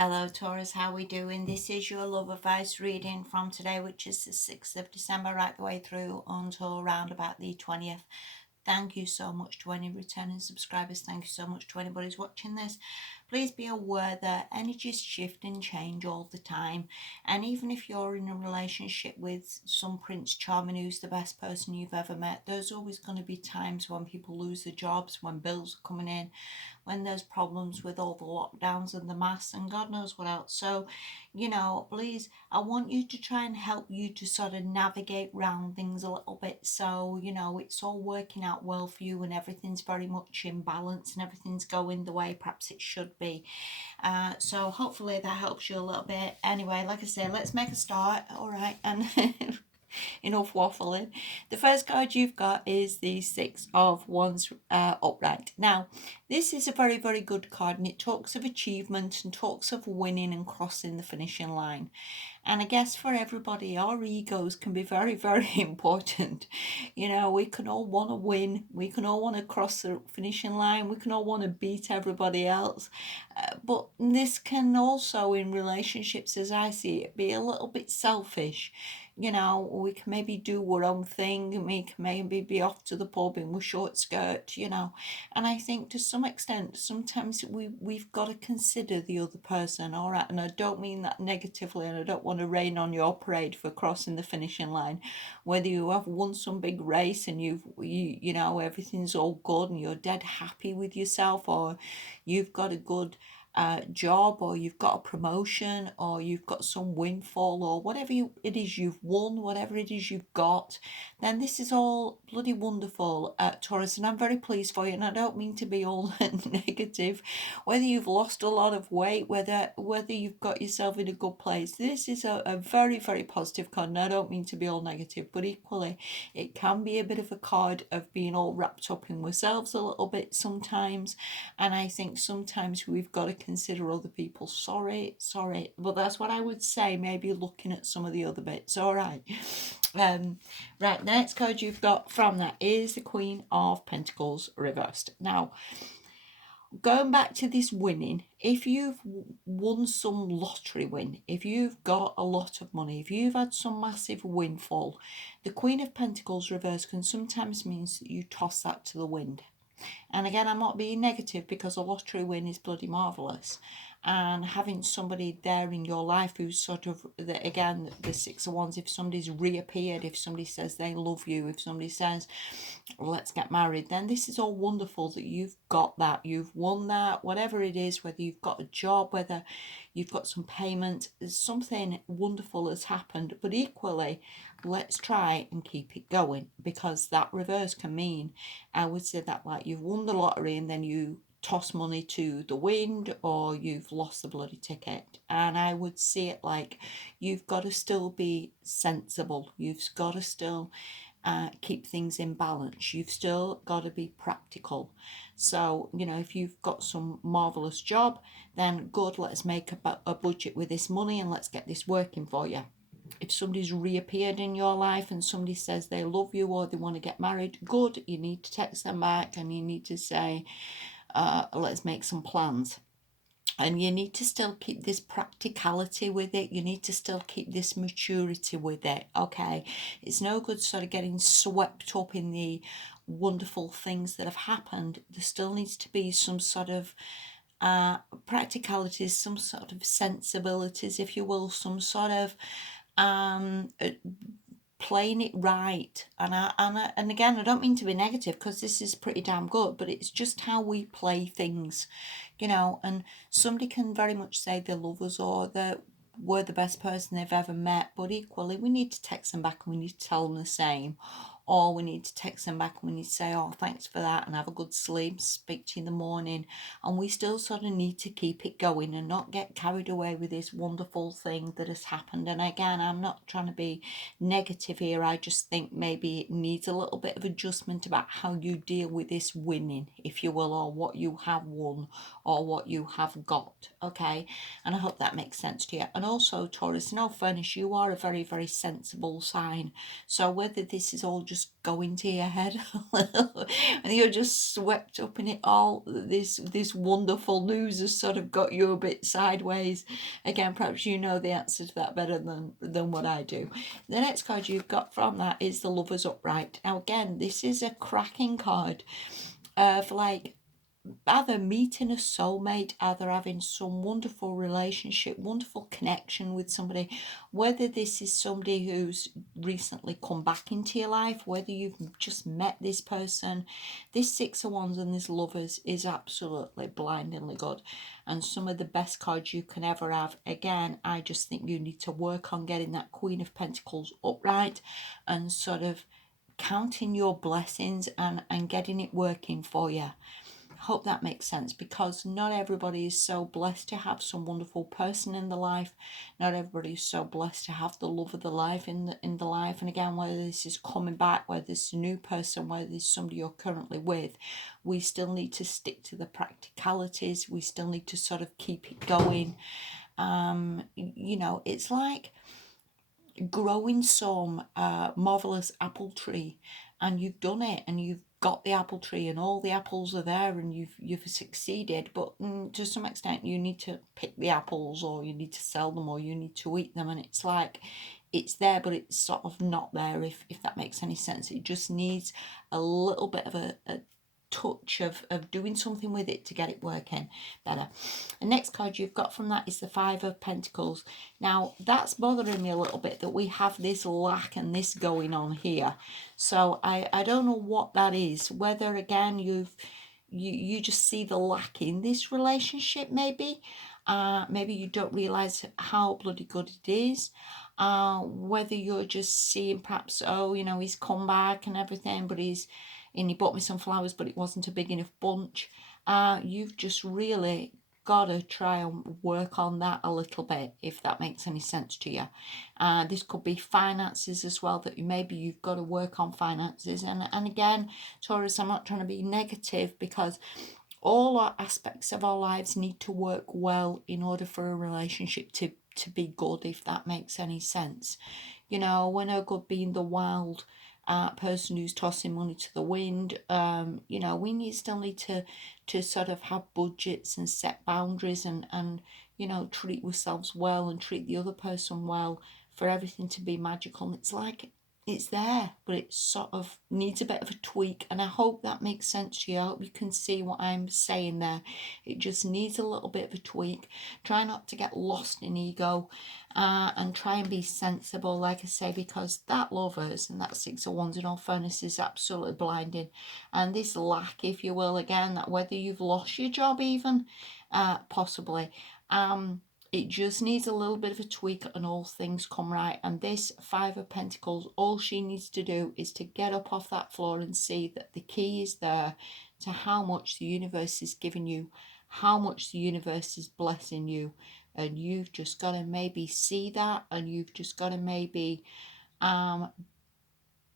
Hello Taurus, how we doing? This is your love advice reading from today, which is the 6th of December, right the way through until around about the 20th. Thank you so much to any returning subscribers. Thank you so much to anybody who's watching this. Please be aware that energies shift and change all the time. And even if you're in a relationship with some Prince Charming who's the best person you've ever met, there's always going to be times when people lose their jobs, when bills are coming in, when there's problems with all the lockdowns and the masks and God knows what else. So, please, I want you to try and help you to sort of navigate round things a little bit. So, it's all working out well for you and everything's very much in balance and everything's going the way perhaps it should be. So hopefully that helps you a little bit. Anyway, like I say, let's make a start. All right. And enough waffling. The first card you've got is the Six of Wands upright. Now, this is a very, very good card, and it talks of achievement and talks of winning and crossing the finishing line. And I guess for everybody, our egos can be very, very important. We can all want to win. We can all want to cross the finishing line. We can all want to beat everybody else. But this can also, in relationships, as I see it, be a little bit selfish. We can maybe do our own thing. We can maybe be off to the pub in our short skirt, And I think to some extent, sometimes we've got to consider the other person, all right? And I don't mean that negatively, and I don't want to rain on your parade for crossing the finishing line. Whether you have won some big race and everything's all good and you're dead happy with yourself, or you've got a good job, or you've got a promotion, or you've got some windfall, or whatever it is you've won, whatever it is you've got, then this is all bloody wonderful, Taurus, and I'm very pleased for you. And I don't mean to be all negative. Whether you've lost a lot of weight, whether you've got yourself in a good place, this is a very, very positive card. And I don't mean to be all negative, but equally it can be a bit of a card of being all wrapped up in ourselves a little bit sometimes. And I think sometimes we've got to consider other people. Sorry, but that's what I would say, maybe looking at some of the other bits. All right. Right, the next card you've got from that is the Queen of Pentacles reversed. Now, going back to this winning, if you've won some lottery win, if you've got a lot of money, if you've had some massive windfall, the Queen of Pentacles reversed can sometimes means that you toss that to the wind. And again, I'm not being negative, because a lottery win is bloody marvellous. And having somebody there in your life who's sort of, the Six of Wands, if somebody's reappeared, if somebody says they love you, if somebody says, let's get married, then this is all wonderful that you've got that, you've won that, whatever it is, whether you've got a job, whether you've got some payment, something wonderful has happened. But equally, let's try and keep it going, because that reverse can mean, I would say that like you've won the lottery and then you toss money to the wind, or you've lost the bloody ticket. And I would see it like you've got to still be sensible, you've got to still keep things in balance, you've still got to be practical. So if you've got some marvelous job, then good, let's make a budget with this money and let's get this working for you. If somebody's reappeared in your life and somebody says they love you or they want to get married, good, you need to text them back and you need to say, let's make some plans. And you need to still keep this practicality with it. You need to still keep this maturity with it. Okay, it's no good sort of getting swept up in the wonderful things that have happened. There still needs to be some sort of practicalities, some sort of sensibilities, if you will, some sort of playing it right. And again, I don't mean to be negative, because this is pretty damn good, but it's just how we play things, and somebody can very much say they love us or that we're the best person they've ever met, but equally we need to text them back and we need to tell them the same. Or we need to text them back and we need to say, oh, thanks for that, and have a good sleep, speak to you in the morning. And we still sort of need to keep it going and not get carried away with this wonderful thing that has happened. And again, I'm not trying to be negative here. I just think maybe it needs a little bit of adjustment about how you deal with this winning, if you will, or what you have won or what you have got. Okay, and I hope that makes sense to you. And also, Taurus, in all fairness, you are a very, very sensible sign. So whether this is all just just go into your head and you're just swept up in it all. This wonderful news has sort of got you a bit sideways. Again, perhaps you know the answer to that better than what I do. The next card you've got from that is the Lovers Upright. Now again, this is a cracking card of like either meeting a soulmate, either having some wonderful relationship, wonderful connection with somebody, whether this is somebody who's recently come back into your life, whether you've just met this person. This Six of Wands and this Lovers is absolutely blindingly good, and some of the best cards you can ever have. Again, I just think you need to work on getting that Queen of Pentacles upright and sort of counting your blessings and getting it working for you. Hope that makes sense, because not everybody is so blessed to have some wonderful person in their life. Not everybody is so blessed to have the love of their life in the life. And again, whether this is coming back, whether it's a new person, whether it's somebody you're currently with, we still need to stick to the practicalities. We still need to sort of keep it going. You know, it's like growing some marvelous apple tree, and you've done it, and you've got the apple tree and all the apples are there, and you've succeeded, but to some extent you need to pick the apples, or you need to sell them, or you need to eat them, and it's like it's there but it's sort of not there, if that makes any sense. It just needs a little bit of a touch of doing something with it to get it working better. The next card you've got from that is the Five of Pentacles. Now that's bothering me a little bit, that we have this lack and this going on here. So I don't know what that is, whether again you just see the lack in this relationship, maybe maybe you don't realize how bloody good it is, whether you're just seeing perhaps, oh, you know, he's come back and everything, but he bought me some flowers, but it wasn't a big enough bunch. You've just really got to try and work on that a little bit, if that makes any sense to you. This could be finances as well, that maybe you've got to work on finances. And again, Taurus, I'm not trying to be negative, because all our aspects of our lives need to work well in order for a relationship to be good, if that makes any sense. You know, we're no good being the wild person who's tossing money to the wind. You know, we still need to sort of have budgets and set boundaries, and you know, treat ourselves well and treat the other person well for everything to be magical. And it's like it's there, but it sort of needs a bit of a tweak, and I hope that makes sense to you. I hope you can see what I'm saying there. It just needs a little bit of a tweak. Try not to get lost in ego, and try and be sensible, like I say, because that Lovers and that Six of Wands, in all fairness, is absolutely blinding. And this lack, if you will, again, that whether you've lost your job even, possibly, it just needs a little bit of a tweak and all things come right. And this Five of Pentacles, all she needs to do is to get up off that floor and see that the key is there to how much the universe is giving you, how much the universe is blessing you. And you've just got to maybe see that, and you've just got to maybe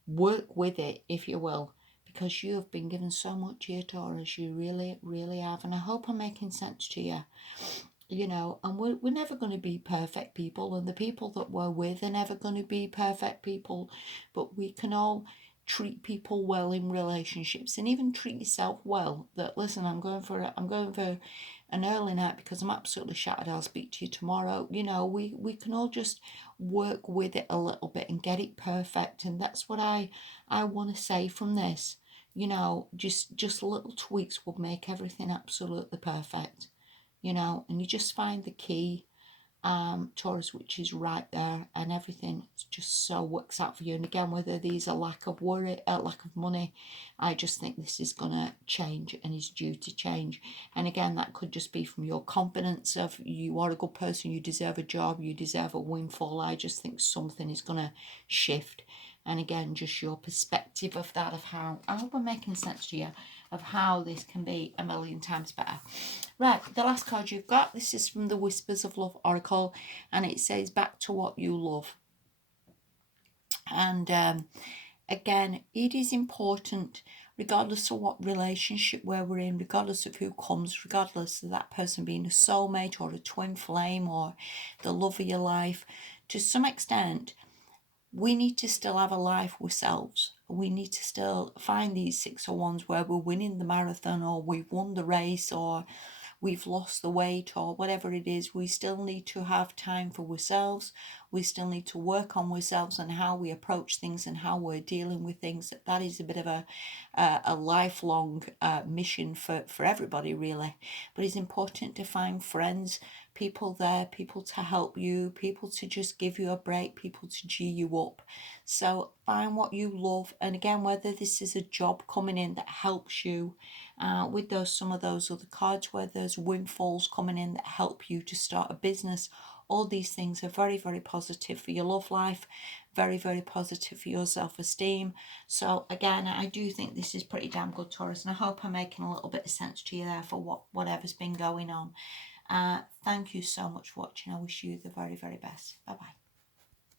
work with it, if you will, because you have been given so much here, Taurus. You really, really have. And I hope I'm making sense to you. You know, and we're never going to be perfect people, and the people that we're with are never going to be perfect people, but we can all treat people well in relationships, and even treat yourself well. That, listen, I'm going for an early night because I'm absolutely shattered, I'll speak to you tomorrow. You know, we can all just work with it a little bit and get it perfect. And that's what I want to say from this. You know, just little tweaks will make everything absolutely perfect. You know, and you just find the key, Taurus, which is right there, and everything just so works out for you. And again, whether these are lack of worry, lack of money, I just think this is gonna change and is due to change. And again, that could just be from your confidence of you are a good person, you deserve a job, you deserve a windfall. I just think something is gonna shift. And again, just your perspective of that, of how, I hope I'm making sense to you, of how this can be a million times better. Right, the last card you've got, this is from the Whispers of Love Oracle, and it says back to what you love. And again, it is important, regardless of what relationship where we're in, regardless of who comes, regardless of that person being a soulmate or a twin flame or the love of your life, to some extent, we need to still have a life ourselves. we need to still find these 6 of Wands where we're winning the marathon, or we've won the race, or we've lost the weight, or whatever it is. We still need to have time for ourselves. We still need to work on ourselves and how we approach things and how we're dealing with things. That is a bit of a lifelong mission for everybody, really. But it's important to find friends, people there, people to help you, people to just give you a break, people to G you up. So find what you love. And again, whether this is a job coming in that helps you, with some of those other cards where there's windfalls coming in that help you to start a business, all these things are very, very positive for your love life, very, very positive for your self-esteem. So again, I do think this is pretty damn good, Taurus, and I hope I'm making a little bit of sense to you there for whatever's been going on. Thank you so much for watching. I wish you the very, very best. Bye bye.